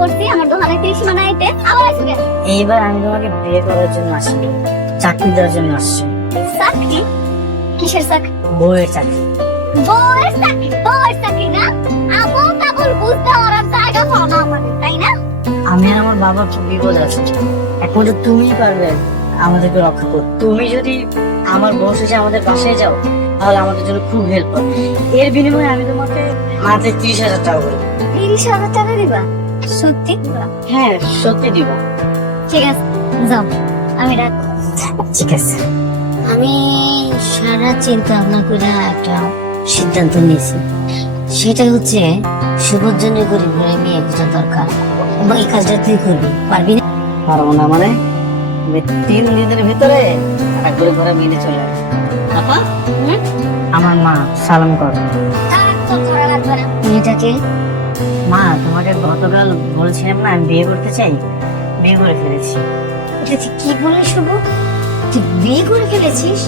করছি আমার দোকানে ত্রিসীমা নাইতে আবার আসবে। এইবার আমি তোমাকে বিয়ে করার জন্য আসিনি, চাকরি দেওয়ার জন্য আসছি। চাকরি? কিসের চাকরি? বউয়ের চাকরি। বউয়ের চাকরি? বউয়ের চাকরি না? আবল তাবল বুঝতে ওরা জায়গা পাও না আমাদের, তাই না? আমি আর আমার বাবা খুব বিপদ আছে, একমাত্র তুমিই পারবে আমাদেরকে রক্ষা করতে। তুমি যদি আমার বউ শেষে আমাদের বাসায় যাও তাহলে আমাদের জন্য খুব হেল্প হবে। এর বিনিময়ে আমি তোমাকে মাত্র 30,000 টাকা করে দেব। 30,000 টাকা দিবা? সত্যি? হ্যাঁ সত্যি দিব। ঠিক আছে, যাও, আমি রাখ। ঠিক আছে। আমি সারা চিন্তা ভাবনা করে একটা সিদ্ধান্ত নিয়েছি, সেটা হচ্ছে শুভর জন্য গরিব ঘরে মেয়ে খোঁজা দরকার, এবং এই কাজটা তুই করবি, পারবি না? পারবো না মানে? আমি 3 দিনের ভিতরে একটা করে ঘরে মিলে চলে আসবো। আপা, আমার মা সালাম করো। থাক, তোর করা লাগবে না। মেয়েটাকে মা তোমাকে গতকাল বলছিলাম না আমি বিয়ে করতে চাই, বিয়ে করে ফেলেছি। এটা তুই কি বললি শুভ? তুই বিয়ে করে ফেলেছিস?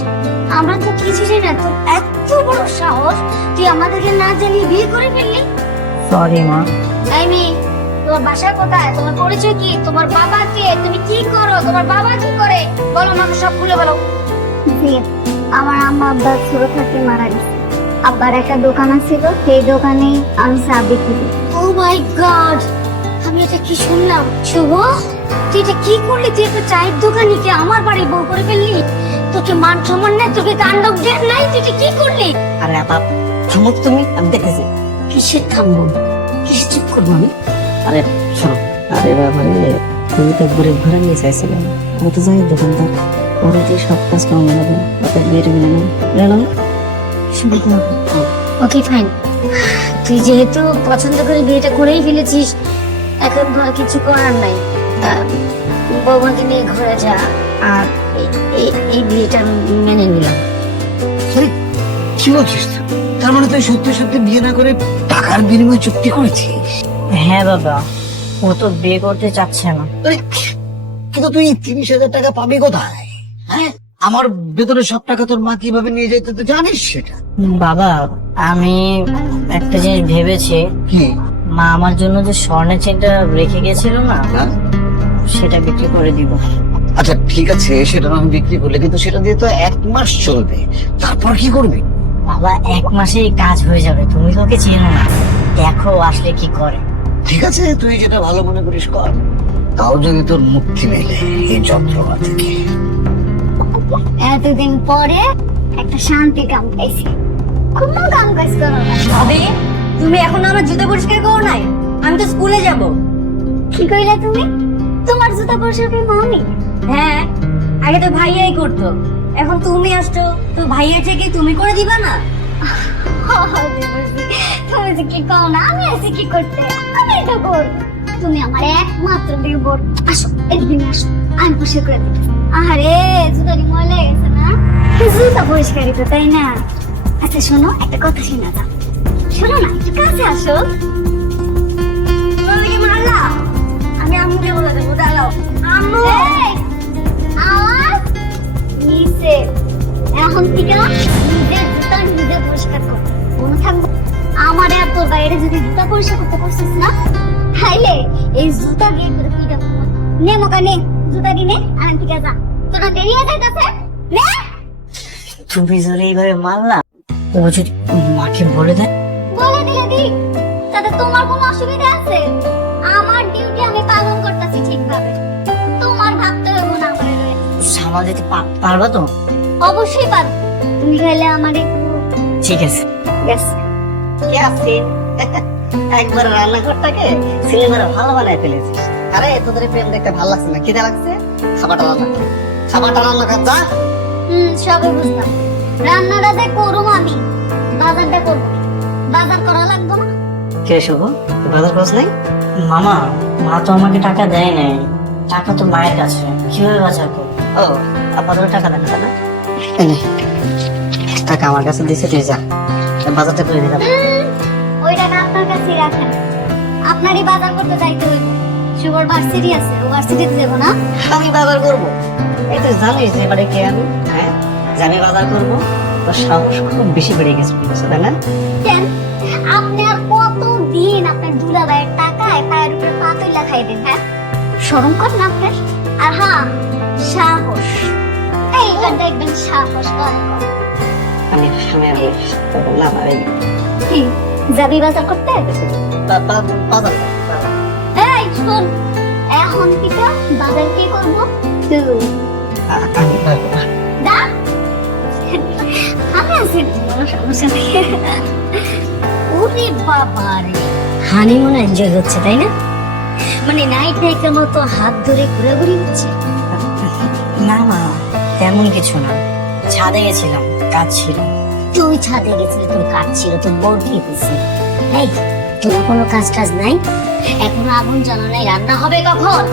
আমরা তো কিছু জানি না, তোর এত বড় সাহস, তুই আমাদেরকে না জানিয়ে বিয়ে করে ফেললি। সরি মা। এই মেয়ে, তোমার বাসা কোথায়? তোমার পরিচয় কি? তোমার বাবা কে? তুমি কি করো? তোমার বাবা কি করে? বলো, আমাকে সব খুলে বলো। আমার আম্মা আব্বা ছোট থাকতে মারা গেছে। আব্বার একটা দোকান ছিল, সেই দোকানে আমি চা বিক্রি করি। ও মাই গড, আমি এটা কি শুনলাম? শুভ, তুই এটা কি করলি? তুই একটা চায়ের দোকানিকে আমার বাড়ি বউ করে ফেললি। তোকে মান সম্মান নাই, তোকে কাণ্ডব জ্ঞান নাই, তুই এটা কি করলি? আরে আপা থামো তো, তুমি আমি দেখেছি। কিসের থামবো, কিসে চুপ করবো আমি? আরে শোনো, আরে বাবারে তুমি তো গরিব ঘরে নিয়ে চাইছিলেন, আমি তো যাই দোকানদার, ওরা যে সব কাজ কাম লাগবে ওটা বিয়ের বিনিময়ে ওকে ফাইন, তুই যেহেতু পছন্দ করে বিয়েটা করেই ফেলেছিস, এখন তো আর কিছু করার নাই। বৌমাকে নিয়ে ঘুরে যা, আর এই বিয়েটা আমি মেনে নিলাম। কি বলছিস তুই? তার মানে তুই সত্যি সত্যি বিয়ে না করে টাকার বিনিময়ে চুক্তি করেছিস? হ্যাঁ বাবা, ও তো বিয়ে করতে চাচ্ছে না। আরে, কিন্তু তুই 30,000 টাকা পাবি কোথায়? হ্যাঁ, আমার বেতনের সব টাকা তোর মা কিভাবে নিয়ে যেতে তো জানিস সেটা? বাবা আমি একটা জিনিস ভেবেছি, কি? মা আমার জন্য যে স্বর্ণের চেনটা রেখে গেছিল না, হ্যাঁ? সেটা বিক্রি করে দিব। আচ্ছা ঠিক আছে, সেটা আমি বিক্রি করলে, কিন্তু সেটা দিয়ে তো 1 মাস চলবে, তারপর কি করবি? বাবা 1 মাসেই কাজ হয়ে যাবে, তুমি তো ওকে চেনো না, দেখো আসলে কি করে। ঠিক আছে, তুই যেটা ভালো মনে করিস কর, তাও যদি তোর মুক্তি মেলে এই যন্ত্রণা থেকে। এতদিন পরে একটা শান্তি কাম পাইছি। কোনো কাম কাজ করো না। ভাবি, তুমি এখন আমার জুতো পরিষ্কার করো নাই? আমি তো স্কুলে যাব। কি কইলা তুমি? তোমার জুতা পরিষ্কার করবো আমি? হ্যাঁ, আগে তো ভাইয়াই করতো, এখন তুমি আসছো তো ভাইয়া থেকে তুমি করে দিবা না? তুমি যে কি কও না, আমি আছি কি করতে? আমি এটা কর। তুমি আমার একমাত্র বিউবর। আসো, একদিন আসো, আমি পরিষ্কার করে দিচ্ছি। আরে জুতাটি ময়লা হয়ে গেছে না? জুতা পরিষ্কারই তো, তাই না? আচ্ছা শোনো, একটা কথা শোনা দাও। শোনো না, একটু কাছে আসো। তুমি কি মারলা? আমি আম্মুকে বলে দেবো, দাঁড়াও। আম্মু, এই, আওয়াজ নিচে। এখন থেকে নিজের জুতা নিজে পরিষ্কার কর। মনে থাকবে, আমার আর তোর বাইরে যদি জুতা পরিষ্কার করতে পারছিস না, তাইলে এই জুতা দিয়ে তোর কি দেবো? নে মোকা নে, জুতা দিনে আর ঠিক আছে, তোরা দেরি হয়ে যাইতাছে। নে, তুমি যদি এইভাবে মারলা, ও যদি মাকে বলে দেয়। বলে দিলে দি, তাতে তোমার কোনো অসুবিধা আছে? আমার ডিউটি আমি পালন করতেছি ঠিকভাবে, তোমার ভাবতে হবে না করে রয়েছে। সামাল দিতে পারবা তো? অবশ্যই পারো, তুমি খাইলে আমার একটু ঠিক আছে। গ্যাস। কে আছে? একবার রান্নাঘরটাকে সিনেমারে ভালো বানায় ফেলেছিস। আরে তোদের প্রেম দেখতে ভালো লাগছে না? খিদে লাগছে? খাবারটা রান্না কর, খাবারটা রান্না কর যা। সবই বুঝলাম, রান্নাটা যে করবো আমি, বাজারটা করবো, বাজার করা লাগবে না? কে শুভ, বাজার খরচ নাই? মামা, মা তো আমাকে টাকা দেয় নাই, টাকা তো মায়ের কাছে, কিভাবে বাজার করবো? ও আপাতত টাকা দেখা না, টাকা আমার কাছে দিছে, তুই যা বাজারটা করে দিলাম। ওই টাকা আপনার কাছেই রাখেন, আপনারই বাজার করতে যাইতে হইব। শুভর ভার্সিটি আছে, ও ভার্সিটিতে যাবো না? আমি বাজার করবো? এই তো জানিস যে এবারে কে আমি, হ্যাঁ যে আমি বাজার করবো, তোর সাহস খুব বেশি বেড়ে গেছে, তাই না? কেন? আপনি আর কতদিন আপনার দুলাভাইয়ের টাকায় পায়ের উপরে পা তুইলা দিন, হ্যাঁ? শরম কর না আপনার? আর হ্যাঁ, সাহস, এইবার দেখবেন সাহস করে। আমি না পারি। কি যাবি বাজার করতে? বাজার এই শোন, এখন থেকে বাজার কি করবো? তুই আমি পারবো না। দা আমি আছি, কোনো সমস্যা নেই। ওরে বাবা রে, হানিমুন এনজয় হচ্ছে তাই না? মানে নাইট নাইটের মতো হাত ধরে ঘোরাঘুরি হচ্ছে। না মা, তেমন কিছু না, ছাদে গেছিলাম, কাজ ছিল। তুই ছাদে গেছিলি, তোর কাজ ছিল, তোর বউ কি হয়েছে? এই তোর কোনো কাজ টাজ নাই? এখনো আগুন জ্বালা নাই, রান্না হবে কখন?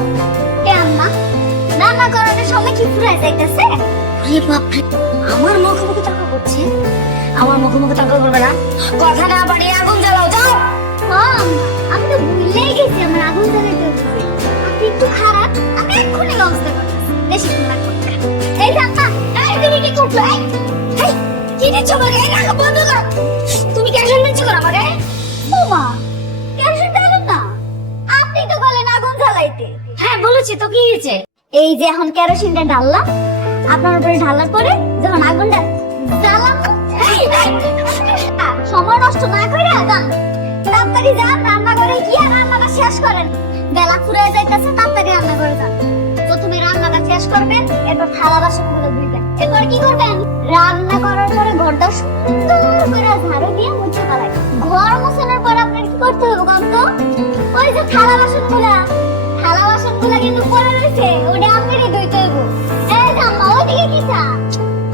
এ আম্মা, রান্না করার সময় কি ফুরাই যাইতেছে? ওরে বাপরে, আমার মুখোমুখি তর্ক করছে। আমার মুখোমুখি তর্ক করবে না, কথা না বাড়িয়ে আগুন জ্বালাও, যাও। হ্যাঁ, আমি তো ভুলেই গেছি আমার আগুন জ্বালাইতে হচ্ছে। আপনি একটু খারাপ, আমি এক্ষুনি ব্যবস্থা করতেছি। বেশি সময় করতে হবে। এই যে আম্মা, এই তুমি কি করছো? এই, কি দিচ্ছ আমাকে? এই রাখো, বন্ধ কর। তুমি কেন দিচ্ছ করে আমাকে? ও মা, কেরোসিন ঢালেন না। আপনি তো বলেন আগুন জ্বালাইতে। হ্যাঁ বলেছি তো, কি হয়েছে? এই যে এখন কেরোসিনটা ঢাললাম, আপনার উপরে ঢালার পরে যখন আগুনটা জ্বালাম, সময় নষ্ট না করে যান, তাড়াতাড়ি যান রান্না করে গিয়ে রান্নাটা শেষ করেন। বেলা ফুরে যাইতেছে, তাড়াতাড়ি রান্না করে যান। প্রথমে রান্নাটা শেষ করবেন, এরপর থালা বাসনগুলো ধুইবেন। এরপর কি করবেন? রান্না করার পরে ঘরটা সুন্দর করে ঝাড়ু দিয়ে মুছে ফেলাবেন। ঘর মোছানোর পর আপনার কি করতে হবে বলতো? ওই যে থালা বাসনগুলা কিন্তু পরে রয়েছে, ওটা আপনারই ধুইতে হবে। এই যে আম্মা, ওদিকে কি চা?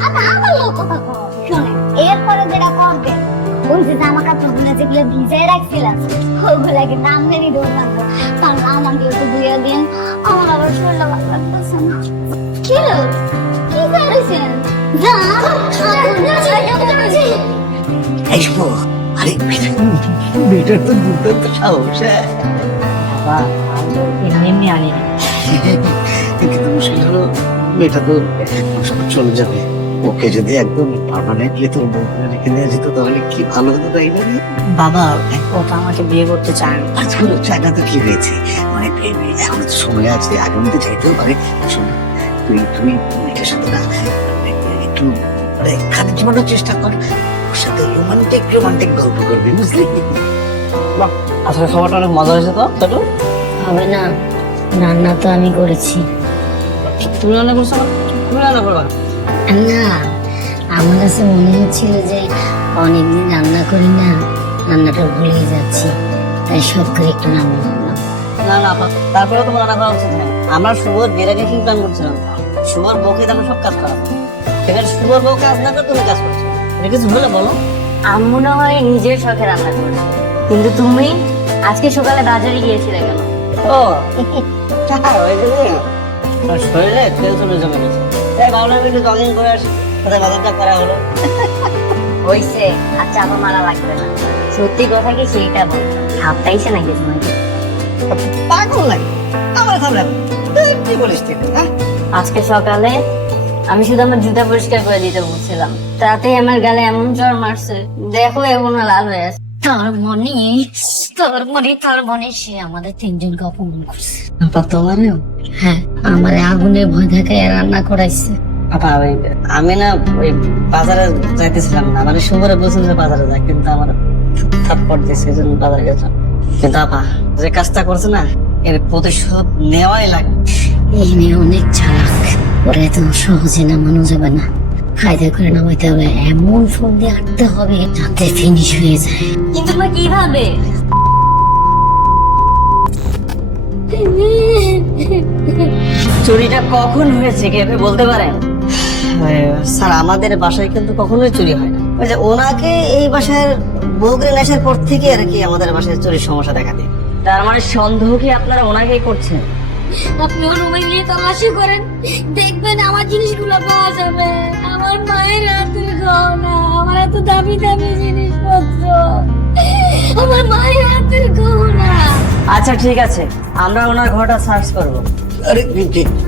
আচ্ছা, আমার লোক কথা কও। শোনেন, এরপরে যেটা করবেন, ওই যে জামা কাপড়গুলো যেগুলো ভিজাই রাখছিলাম, ওগুলা কিন্তু আপনারই ধুয়ে লাগবে। কারণ আমাকে একটু ধুয়ে দিন, আমার আবার শরীরটা ভালো লাগতেছে না। কি হলো? কি করেছেন? এই শোনো, আরে মেয়েটার তো দুর্দান্ত সাহস, হ্যাঁ। বাবা, আমি তো এমনি আনিনি। কিন্তু মুশকিল হলো, মেয়েটা তো চলে যাবে। ওকে যদি একদম পার্মানেন্টলি তোর বউ করে রেখে দেওয়া যেত তাহলে কি ভালো হতো, তাই না? বাবা, ও তো আমাকে বিয়ে করতে চায় না। আচ্ছা, চায়না তো কি হয়েছে, মানে এখন তো সময় আছে, আগামীতে চাইতেও পারে। শোন, তুমি মেয়েটার সাথে না একটু খানিক জমানোর চেষ্টা কর, ওর সাথে রোমান্টিক গল্প করবি, বুঝলি? আসলে খাবারটা অনেক মজা হয়েছে তো, ছোট। হবে না, রান্না তো আমি করেছি। তুমি রান্না করছো না? তুমি রান্না করবা? না, আমার কাছে মনে হচ্ছিল যে অনেকদিন রান্না করি না, রান্নাটা ভুলেই যাচ্ছি, তাই শখ করে একটু রান্না করলাম। না না আপা, তারপরেও তোমার রান্না করা উচিত নয়। আমরা শুভর বিয়ের আগে কি প্ল্যান করছিলাম? শুভর বউকে তো আমরা সব কাজ করাবো। সেখানে শুভর বউ কাজ না করে তুমি কাজ করছো, এটা কিছু হলে বলো। আম্মু না হয় নিজের শখে রান্না করছে, কিন্তু তুমি আজকে সকালে বাজারে গিয়েছিলে কেন? ও ওই জন্য আমার শরীরে তেল চলে জমে গেছে, তাই ভাবলাম একটু জগিং করে আসি, কোথায় বাজারটা করা হলো। হইছে, আর চাপা মারা লাগবে না। সত্যি কথা কি সেইটা বল, হাফটাইছে নাকি তোমাকে? পাগল লাগে আমার সামনে তুই কি বলিস তুই, হ্যাঁ? আজকে সকালে আমি শুধু আমার জুতা পরিষ্কার করে দিতে বলছিলাম, তাতে আমার গালে এমন জ্বর মারছে, দেখো এখনো লাল হয়ে আছে। তার মনে সে আমাদের তিনজনকে অপমান করছে। আপা তোমারও? হ্যাঁ, আমার আগুনে ভয় দেখায় রান্না করাইছে। আপা আমি না ওই বাজারে যাইতেছিলাম না, মানে শুভরে বলছিল যে বাজারে যায়, কিন্তু আমার থাপ্পড় দিয়েছে, এই জন্য বাজারে গেছিলাম। কিন্তু আপা যে কাজটা করছে না, এর প্রতিশোধ নেওয়াই লাগবে। এই মেয়ে অনেক চালাক, ওরা এত সহজে নামানো যাবে না। কায়দা করে নামাইতে হবে, এমন ফোন দিয়ে আটতে হবে যাতে ফিনিশ হয়ে যায়। কিন্তু কিভাবে? চুরিটা কখন হয়েছে কে বলতে পারেন? স্যার, আমাদের বাসায় কিন্তু কখনোই চুরি হয় না। ওই যে ওনাকে এই বাসার বউকে নেশার পর থেকে আর কি আমাদের বাসায় চুরির সমস্যা দেখা দেয়। তার মানে সন্দেহ কি আপনারা ওনাকেই করছেন? আপনি রুমে গিয়ে তল্লাশি করেন, দেখবেন আমার জিনিসগুলো পাওয়া যাবে। আমার মায়ের হাতের গহনা, আমার এত দামি দামি জিনিসপত্র, আমার মায়ের হাতের গহনা। আচ্ছা ঠিক আছে, আমরা ওনার ঘরটা সার্চ করবো। আরে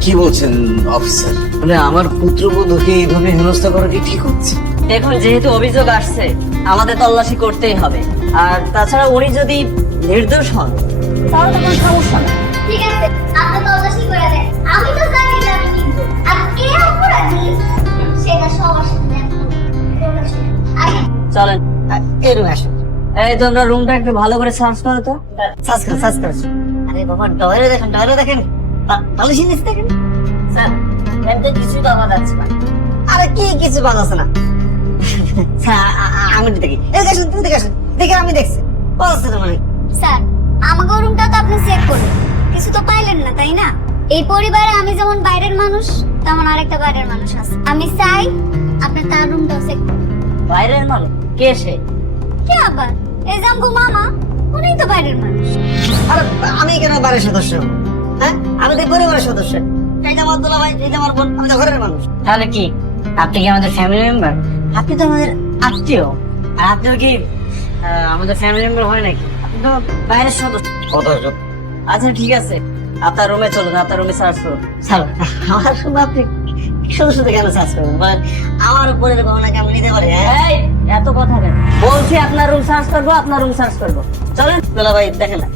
কি বলছেন অফিসার, মানে আমার পুত্রবধূকে এইভাবে হেনস্থা করা কি ঠিক হচ্ছে? দেখুন, যেহেতু অভিযোগ আসছে আমাদের তল্লাশি করতেই হবে, আর তাছাড়া উনি যদি নির্দোষ হন তাহলে তো কোনো সমস্যা নেই। ঠিক আছে, আপনি তল্লাশি করে দেন। আমি তো জানি যে আমি কিনবো। আর কে অপরাধী সেটা সবার সাথে দেখা করবো। আগে চলেন এই রুমে আসুন। এই তোমরা রুমটা একটু ভালো করে সার্চ করো তো। সার্চ করো, সার্চ করো। আরে বাবা, ডয়ারে দেখেন, ডয়ারে দেখেন, ভালো জিনিস দেখেন। স্যার এতে কিছুই পাওয়া যাচ্ছে না। আরে কি কিছু পাওয়া যাচ্ছে না? স্যার আমি দেখি, এই দেখুন, তুমি দেখে আসুন। দেখে আমি দেখছি, পাওয়া যাচ্ছে না মানে। স্যার, আমাকে রুমটা তো আপনি চেক করলেন, কিছু তো পাইলেন না, তাই না? এই পরিবারে আমি যেমন বাইরের মানুষ, তেমন আরেকটা বাইরের মানুষ আছে। আমি চাই আপনি তার রুমটাও চেক করুন। বাইরের মানুষ কে সে? কে আবার? এই যে আমগো মামা, উনিই তো বাইরের মানুষ। আরে আমি কেন বাড়ির সদস্য? হ্যাঁ, আমি তো পরিবারের সদস্য। এই যে আমার দুলা ভাই, এই যে আমার বোন, আমি তো ঘরের মানুষ। তাহলে কি আপনি কি আমাদের ফ্যামিলি মেম্বার? আপনি তো আমাদের আত্মীয়। আর আপনার কি আমাদের ফ্যামিলি মেম্বার হয় নাকি? আপনি তো বাইরের সদস্য। আচ্ছা ঠিক আছে, আপনার রুমে চলুন, আপনার রুমে সার্চ করুন। স্যার আমার রুমে আপনি শুধু শুধু কেন সার্চ করবেন? বলেন আমার উপরে গহনা কেমন নিতে পারে? এই এত কথা কেন? বলছি আপনার রুম সার্চ করবো, আপনার রুম সার্চ করবো। চলেন দুলা ভাই, দেখেন না।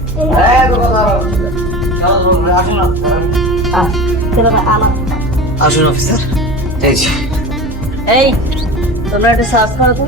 দুলা ভাই, আমার আসুন অফিসার। এই যে এই তোমরা একটু সার্চ করো তো।